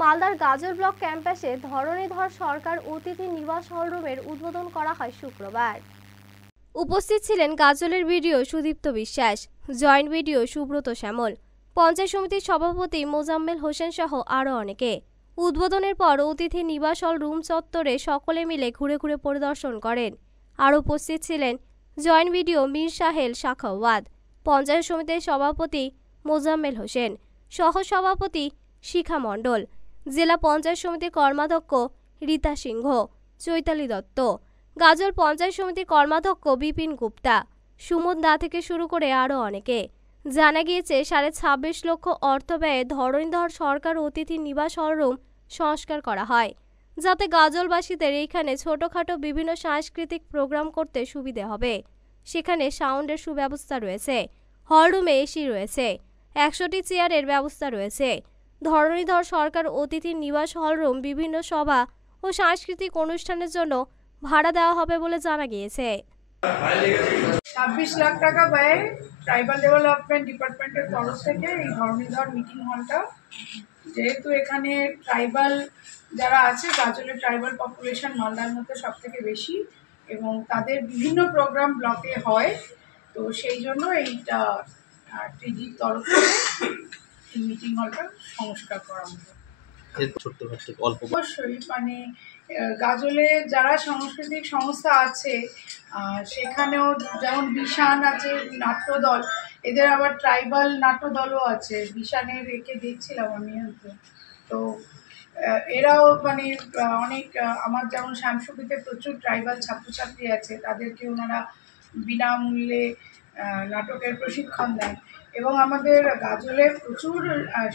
মালদার গাজল ব্লক ক্যাম্পাসে ধরণীধর সরকার অতিথি নিবাস হলরুমের উদ্বোধন করা হয় শুক্রবার। উপস্থিত ছিলেন গাজলের বিডিও সুদীপ্ত বিশ্বাস, জয়েন্ট বিডিও সুব্রত শ্যামল, পঞ্চায়েত সমিতির সভাপতি মোজাম্মেল হোসেন সহ আরও অনেকে। উদ্বোধনের পর অতিথি নিবাস হল রুম চত্বরে সকলে মিলে ঘুরে ঘুরে পরিদর্শন করেন। আর উপস্থিত ছিলেন জয়েন্ট বিডিও মীর সাহেল শাখাওয়াত, পঞ্চায়েত সমিতির সভাপতি মোজাম্মেল হোসেন, সহ সভাপতি শিখা মণ্ডল, জেলা পঞ্চায়েত সমিতির কর্মাধ্যক্ষ রীতা সিংহ, চৈতালি দত্ত, গাজল পঞ্চায়েত সমিতির কর্মাধ্যক্ষ বিপিন গুপ্তা, সুমন দা থেকে শুরু করে আরও অনেকে। জানা গিয়েছে 26.5 লক্ষ অর্থ ব্যয়ে ধরণীধর সরকার অতিথি নিবাস হলরুম সংস্কার করা হয়, যাতে গাজলবাসীদের এইখানে ছোটখাটো বিভিন্ন সাংস্কৃতিক প্রোগ্রাম করতে সুবিধে হবে। সেখানে সাউন্ডের সুব্যবস্থা রয়েছে, হলরুমে এসি রয়েছে, 100টি চেয়ারের ব্যবস্থা রয়েছে। ধরণীধর সরকার অতিথি নিবাস হলরুম বিভিন্ন সভা ও সাংস্কৃতিক অনুষ্ঠানের জন্য ভাড়া দেওয়া হবে বলে জানা গিয়েছে। 26 লাখ টাকা ব্যয়ে ট্রাইবাল ডেভেলপমেন্ট ডিপার্টমেন্টের তরফ থেকে এই ধরণীধর মিটিং হলটা, যেহেতু এখানে ট্রাইবাল যারা আছে, গাজলের ট্রাইবাল পপুলেশন মালদার মধ্যে সব থেকে বেশি এবং তাদের বিভিন্ন প্রোগ্রাম ব্লকে হয়, তো সেই জন্য এইটা টিজির তরফ থেকে এই মিটিং হলটা সংস্কার করা হলো। অবশ্যই মানে গাজলে যারা সাংস্কৃতিক সংস্থা আছে সেখানেও যেমন বিশান আছে, নাট্যদল, এদের আবার ট্রাইবাল নাট্যদলও আছে। বিশানের একে দেখছিলাম আমি, তো এরাও মানে অনেক আমার যেমন শ্যামসুবিতে প্রচুর ট্রাইবাল ছাত্রছাত্রী আছে, তাদেরকে ওনারা বিনামূল্যে নাটকের প্রশিক্ষণ দেন। এবং আমাদের গাজলে প্রচুর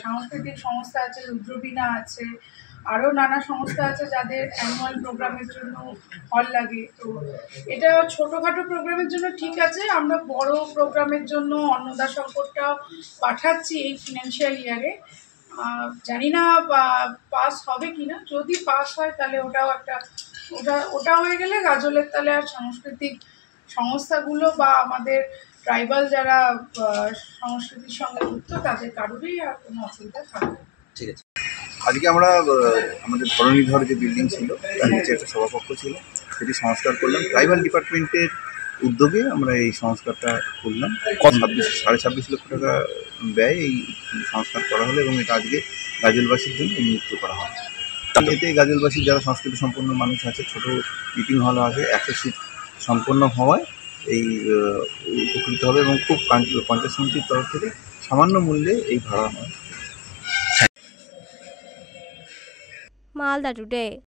সাংস্কৃতিক সংস্থা আছে, রুদ্রবীণা আছে, আরও নানা সংস্থা আছে যাদের অ্যানুয়াল প্রোগ্রামের জন্য হল লাগে। তো এটা ছোটোখাটো প্রোগ্রামের জন্য ঠিক আছে, আমরা বড় প্রোগ্রামের জন্য অন্নদা সংকটটা পাঠাচ্ছি এই ফিনান্সিয়াল ইয়ারে। জানি না পাস হবে কি না, যদি পাস হয় তাহলে ওটাও একটা ওটা হয়ে গেলে গাজলের তাহলে আর সাংস্কৃতিক সংস্থাগুলো বা আমাদের ট্রাইবাল যারা সংস্কৃতির সঙ্গে যুক্ত তাদের কারোরই আর কোনো অসুবিধা থাকবে। ঠিক আছে। আজকে আমরা আমাদের ধরণীধর যে বিল্ডিং ছিল তার নিচে একটা সভাকক্ষ ছিল, সেটি সংস্কার করলাম। ট্রাইবাল ডিপার্টমেন্টের উদ্যোগে আমরা এই সংস্কারটা করলাম। 26.5 লক্ষ টাকা ব্যয় এই সংস্কার করা হলো এবং এটা আজকে গাজলবাসীর জন্য উন্মুক্ত করা হয়। এতে গাজলবাসীর যারা সংস্কৃতি সম্পন্ন মানুষ আছে, ছোট মিটিং হল আছে, 100 সিট সম্পন্ন হওয়ায় এই উপকৃত হবে এবং খুব পঞ্চায়েত সমিতির তরফ থেকে সামান্য মূল্যে এই ভাড়া হয়। মালদা টুডে।